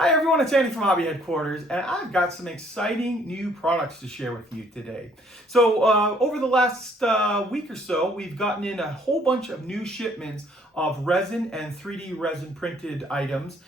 Hi everyone, it's Andy from Hobby Headquarters, and I've got some exciting new products to share with you today. So over the last week or so, we've gotten in a whole bunch of new shipments of resin and 3D resin printed items.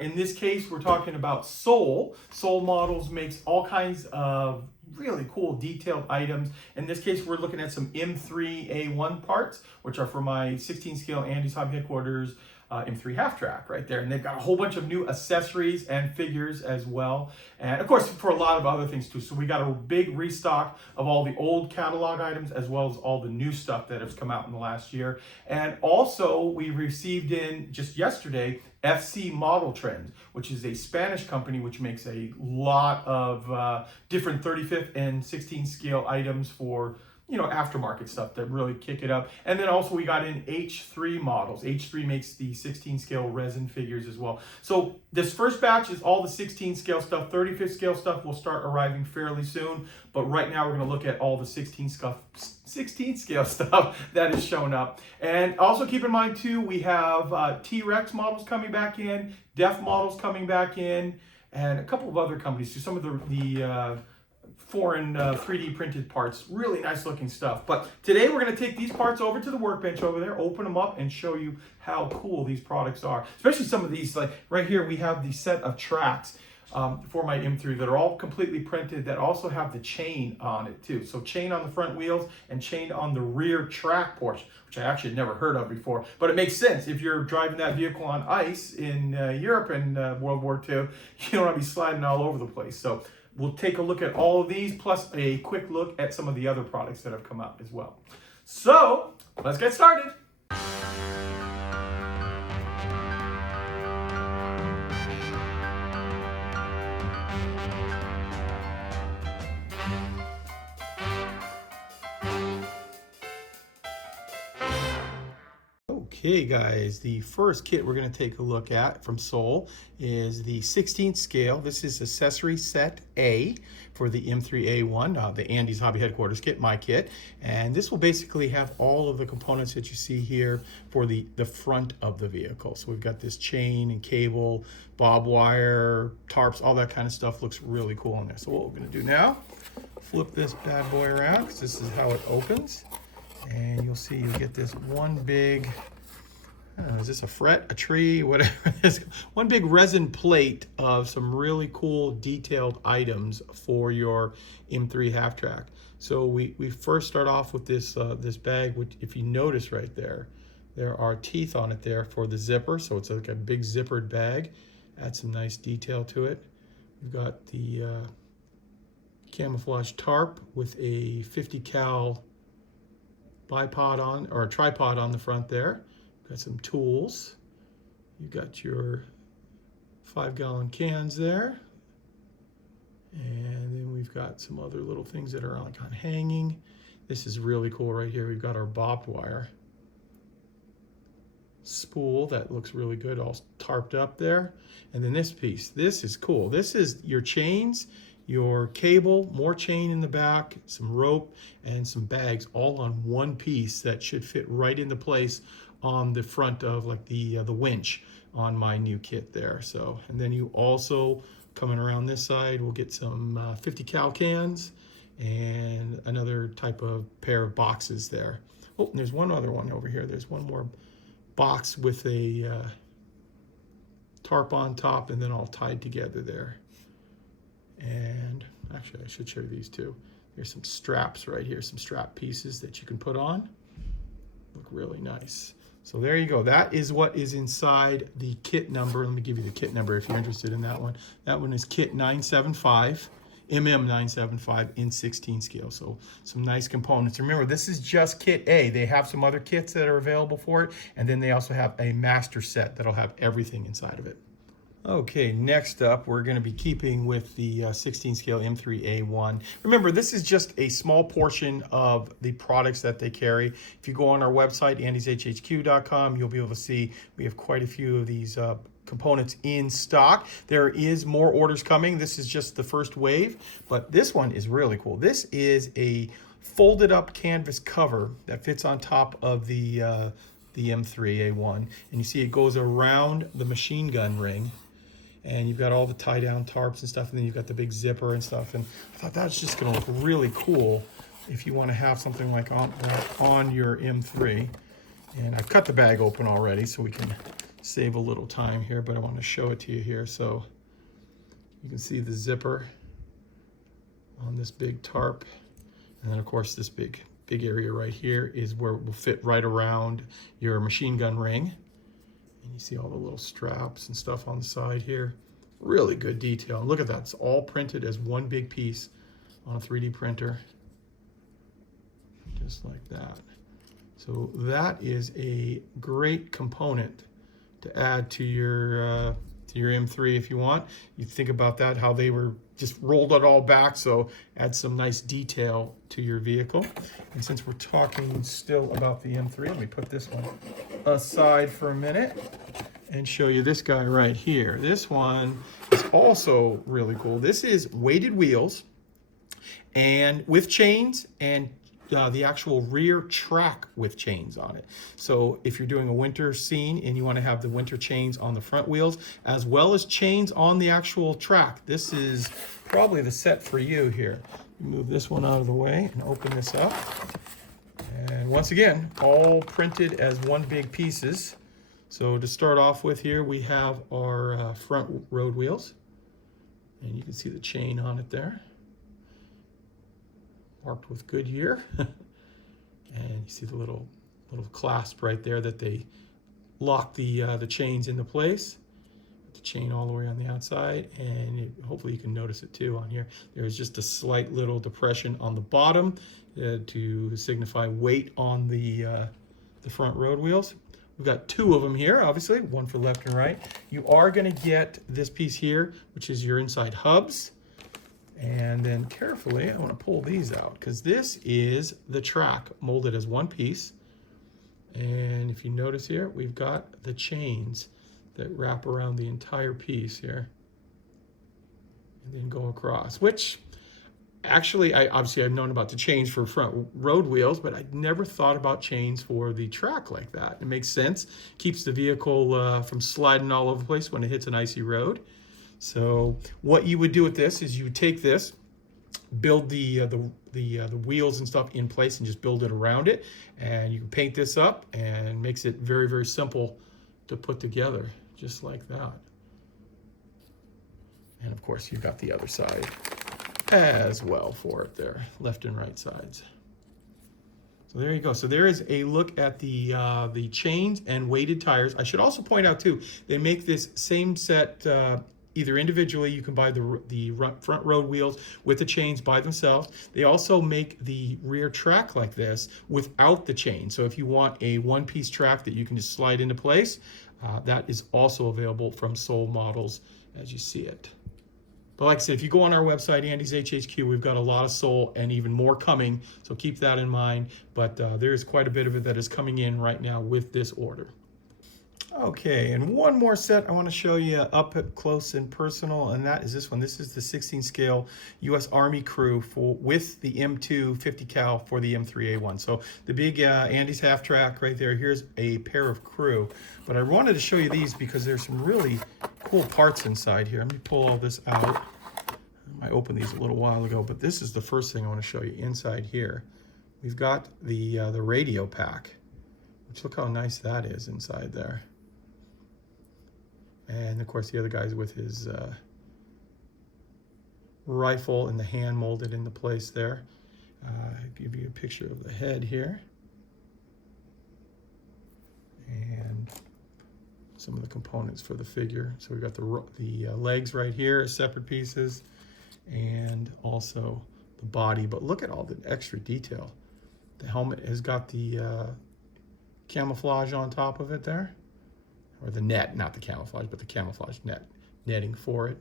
In this case, we're talking about Soul. Soul Models makes all kinds of really cool detailed items. In this case, we're looking at some M3A1 parts, which are for my 16 scale Andy's Hobby Headquarters M3 half track right there. And they've got a whole bunch of new accessories and figures as well. And of course, for a lot of other things too. So we got a big restock of all the old catalog items as well as all the new stuff that has come out in the last year. And also we received in just yesterday FC Model Trends, which is a Spanish company which makes a lot of different 35th and 16 scale items for aftermarket stuff that really kick it up. And then also we got in H3 models. H3 makes the 16 scale resin figures as well. So this first batch is all the 16 scale stuff. 35th scale stuff will start arriving fairly soon. But right now we're going to look at all the 16 scale stuff that is showing up. And also keep in mind too, we have T-Rex models coming back in, Def models coming back in, and a couple of other companies. So some of the foreign 3D printed parts, really nice looking stuff. But today we're going to take these parts over to the workbench over there, open them up and show you how cool these products are. Especially some of these, like right here we have the set of tracks for my M3 that are all completely printed that also have the chain on it too. So chain on the front wheels and chain on the rear track portion, which I actually had never heard of before. But it makes sense if you're driving that vehicle on ice in Europe in World War II, you don't want to be sliding all over the place. So we'll take a look at all of these, plus a quick look at some of the other products that have come out as well. So, let's get started. Okay guys, the first kit we're going to take a look at from Soul is the 16th scale. This is accessory set A for the M3A1, the Andy's Hobby Headquarters kit, my kit. And this will basically have all of the components that you see here for the front of the vehicle. So we've got this chain and cable, bob wire, tarps, all that kind of stuff. Looks really cool in there. So what we're going to do now, flip this bad boy around because this is how it opens. And you'll see you get this one big, I don't know, is this a fret, a tree, whatever it is, one big resin plate of some really cool detailed items for your M3 half track. So we first start off with this this bag, which if you notice right there, there are teeth on it there for the zipper. So it's like a big zippered bag. Add some nice detail to it. We've got the camouflage tarp with a 50 cal bipod on, or a tripod on the front there. Got some tools. You got your 5-gallon cans there. And then we've got some other little things that are on hanging. This is really cool right here. We've got our bobbed wire spool that looks really good, all tarped up there. And then this piece, this is cool. This is your chains, your cable, more chain in the back, some rope, and some bags all on one piece that should fit right into place on the front of like the winch on my new kit there. So, and then you also, coming around this side, we'll get some 50 cal cans and another type of pair of boxes there. Oh, and there's one other one over here. There's one more box with a tarp on top and then all tied together there. And actually I should show you these too. There's some straps right here, some strap pieces that you can put on. Look really nice. So there you go. That is what is inside the kit number. Let me give you the kit number if you're interested in that one. That one is kit 975, MM975 in 16 scale. So some nice components. Remember, this is just kit A. They have some other kits that are available for it. And then they also have a master set that'll have everything inside of it. Okay, next up, we're going to be keeping with the 16 scale M3A1. Remember, this is just a small portion of the products that they carry. If you go on our website, andyshhq.com, you'll be able to see we have quite a few of these components in stock. There is more orders coming. This is just the first wave, but this one is really cool. This is a folded up canvas cover that fits on top of the M3A1, and you see it goes around the machine gun ring. and you've got all the tie down tarps and stuff, and then you've got the big zipper and stuff. And I thought that's just going to look really cool if you want to have something like on your M3. And I've cut the bag open already so we can save a little time here, but I want to show it to you here. So you can see the zipper on this big tarp, and then of course this big area right here is where it will fit right around your machine gun ring. And you see all the little straps and stuff on the side here. Really good detail. And look at that, it's all printed as one big piece on a 3D printer, just like that. So that is a great component to add to your M3 if you want. You think about that, how they were just rolled it all back, so add some nice detail to your vehicle. And since we're talking still about the M3, let me put this one aside for a minute and show you this guy right here. This one is also really cool. This is weighted wheels and with chains, and the actual rear track with chains on it. So if you're doing a winter scene and you want to have the winter chains on the front wheels as well as chains on the actual track, this is probably the set for you here. Move this one out of the way and open this up. And once again, all printed as one big pieces. So to start off with here, we have our front road wheels, and you can see the chain on it there, marked with Goodyear. And you see the little clasp right there that they lock the chains into place. The chain all the way on the outside, and hopefully you can notice it too on here. There's just a slight little depression on the bottom to signify weight on the front road wheels. We've got two of them here, obviously, one for left and right. You are going to get this piece here, which is your inside hubs. And then carefully, I want to pull these out because this is the track molded as one piece. And if you notice here, we've got the chains that wrap around the entire piece here and then go across, which actually, I've known about the chains for front road wheels, but I'd never thought about chains for the track like that. It makes sense. Keeps the vehicle from sliding all over the place when it hits an icy road. So what you would do with this is you would take this, build the wheels and stuff in place and just build it around it. And you can paint this up and makes it very, very simple to put together, just like that. And of course, you've got the other side as well for it there, left and right sides. So there you go. So there is a look at the chains and weighted tires. I should also point out too, they make this same set either individually. You can buy the front road wheels with the chains by themselves. They also make the rear track like this without the chain. So if you want a one-piece track that you can just slide into place, that is also available from Soul Models as you see it. But like I said, if you go on our website, Andy's HHQ, we've got a lot of Soul and even more coming, so keep that in mind. But there is quite a bit of it that is coming in right now with this order. Okay, and one more set I want to show you up close and personal, and that is this one. This is the 16 scale U.S. Army crew with the M2 50 cal for the M3A1. So the big Andy's half track right there. Here's a pair of crew. But I wanted to show you these because there's some really cool parts inside here. Let me pull all this out. I opened these a little while ago, but this is the first thing I want to show you inside here. We've got the radio pack, which look how nice that is inside there. And of course the other guy's with his rifle and the hand molded into place there. I'll give you a picture of the head here. And some of the components for the figure. So we've got the legs right here as separate pieces, and also the body. But look at all the extra detail. The helmet has got the camouflage on top of it there. Or the net, not the camouflage, but the camouflage netting for it.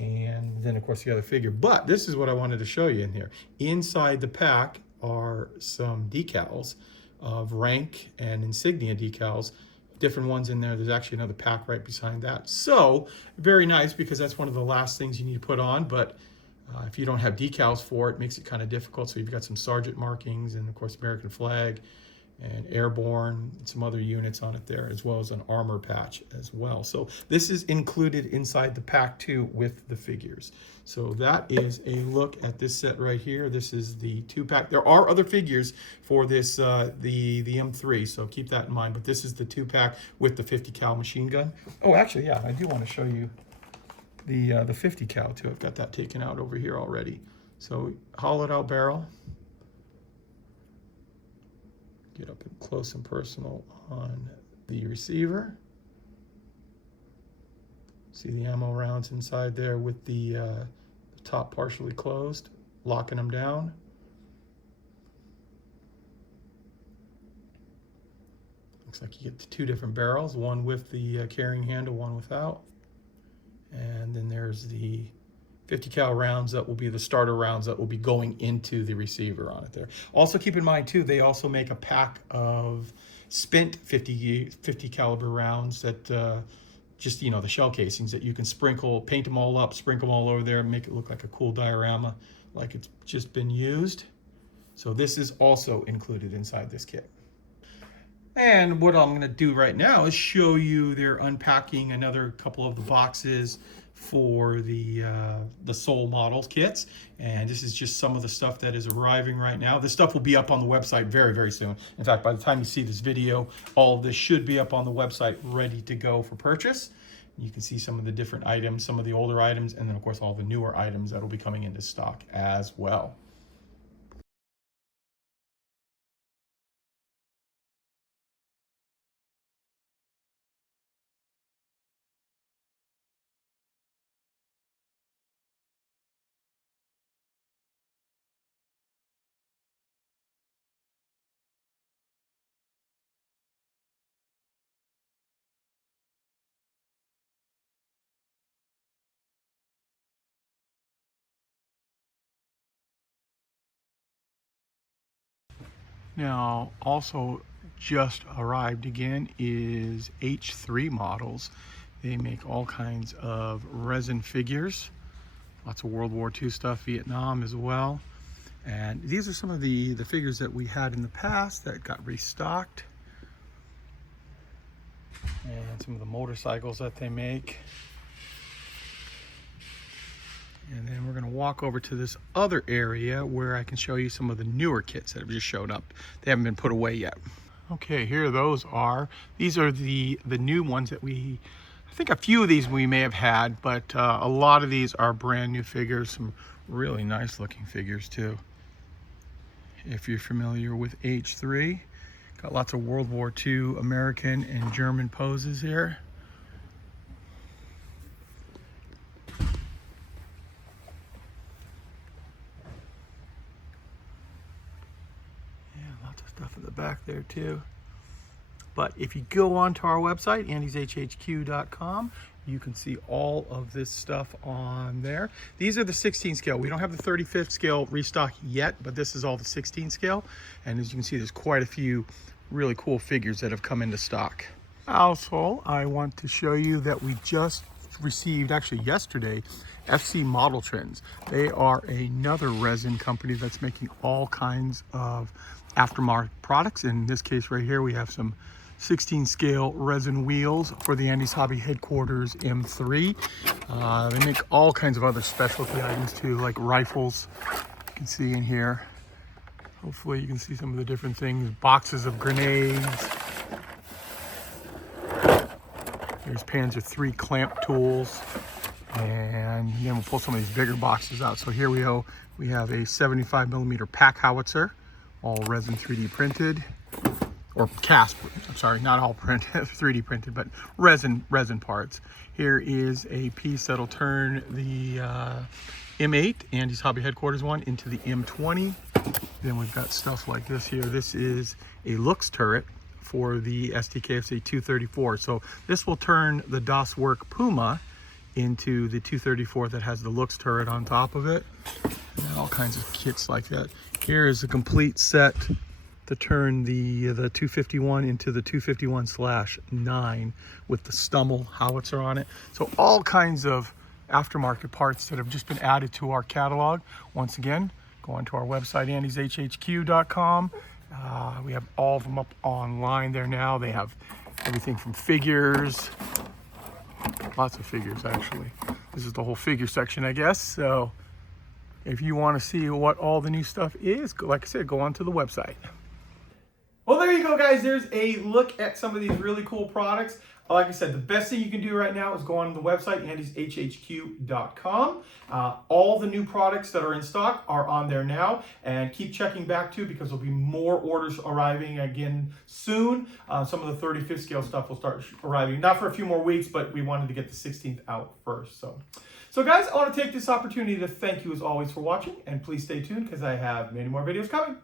And then of course the other figure. But this is what I wanted to show you in here. Inside the pack are some decals of rank and insignia decals, different ones in there. There's actually another pack right behind that. So very nice, because that's one of the last things you need to put on. But if you don't have decals for it, it makes it kind of difficult. So you've got some sergeant markings and of course American flag and airborne, and some other units on it there, as well as an armor patch as well. So this is included inside the pack too with the figures. So that is a look at this set right here. This is the 2-pack. There are other figures for this, the M3, so keep that in mind. But this is the 2-pack with the 50 cal machine gun. Oh, actually, yeah, I do want to show you the 50 cal too. I've got that taken out over here already. So hollowed out barrel. Get up close and personal on the receiver. See the ammo rounds inside there with the top partially closed, locking them down. Looks like you get the 2 different barrels, one with the carrying handle, one without. And then there's the 50 cal rounds that will be the starter rounds that will be going into the receiver on it there. Also keep in mind too, they also make a pack of spent 50 caliber rounds that just, you know, the shell casings that you can sprinkle, paint them all up, sprinkle them all over there, make it look like a cool diorama, like it's just been used. So this is also included inside this kit. And what I'm gonna do right now is show you they're unpacking another couple of the boxes for the Soul Models kits. And this is just some of the stuff that is arriving right now. This stuff will be up on the website very, very soon. In fact, by the time you see this video, all of this should be up on the website ready to go for purchase. You can see some of the different items, some of the older items, and then of course all the newer items that will be coming into stock as well. Now, also just arrived again is H3 Models. They make all kinds of resin figures, lots of World War II stuff, Vietnam as well. And these are some of the figures that we had in the past that got restocked. And some of the motorcycles that they make. And then we're going to walk over to this other area where I can show you some of the newer kits that have just showed up. They haven't been put away yet. Okay, here those are. These are the new ones that I think a few of these we may have had, but a lot of these are brand new figures. Some really nice looking figures too. If you're familiar with H3, got lots of World War II American and German poses here. Stuff in the back there too. But if you go onto our website, andyshhq.com, you can see all of this stuff on there. These are the 16 scale. We don't have the 35th scale restock yet, but this is all the 16 scale. And as you can see, there's quite a few really cool figures that have come into stock. Also, I want to show you that we just received, actually yesterday, FC Model Trends. They are another resin company that's making all kinds of aftermarket products. In this case right here, we have some 16 scale resin wheels for the Andy's Hobby headquarters M3. They make all kinds of other specialty items too, like rifles. You can see in here. Hopefully you can see some of the different things. Boxes of grenades. There's Panzer III clamp tools. And then we'll pull some of these bigger boxes out. So here we go. We have a 75mm pack howitzer, all resin 3D printed, or cast, I'm sorry, not all printed, 3D printed, but resin parts. Here is a piece that'll turn the M8, Andy's Hobby headquarters one, into the M20. Then we've got stuff like this here. This is a looks turret for the STKFC 234. So this will turn the DOS Work Puma into the 234 that has the looks turret on top of it. And all kinds of kits like that. Here is a complete set to turn the 251 into the 251/9 with the Stummel howitzer on it. So all kinds of aftermarket parts that have just been added to our catalog. Once again, go onto our website, andyshhq.com, We have all of them up online there now. They have everything from figures, lots of figures actually. This is the whole figure section, I guess. So if you want to see what all the new stuff is, like I said, go onto the website. Well, there you go, guys. There's a look at some of these really cool products. Like I said, the best thing you can do right now is go on the website, andyshhq.com. All the new products that are in stock are on there now, and keep checking back too, because there'll be more orders arriving again soon. Some of the 35th scale stuff will start arriving, not for a few more weeks, but we wanted to get the 16th out first. So guys, I want to take this opportunity to thank you as always for watching, and please stay tuned because I have many more videos coming.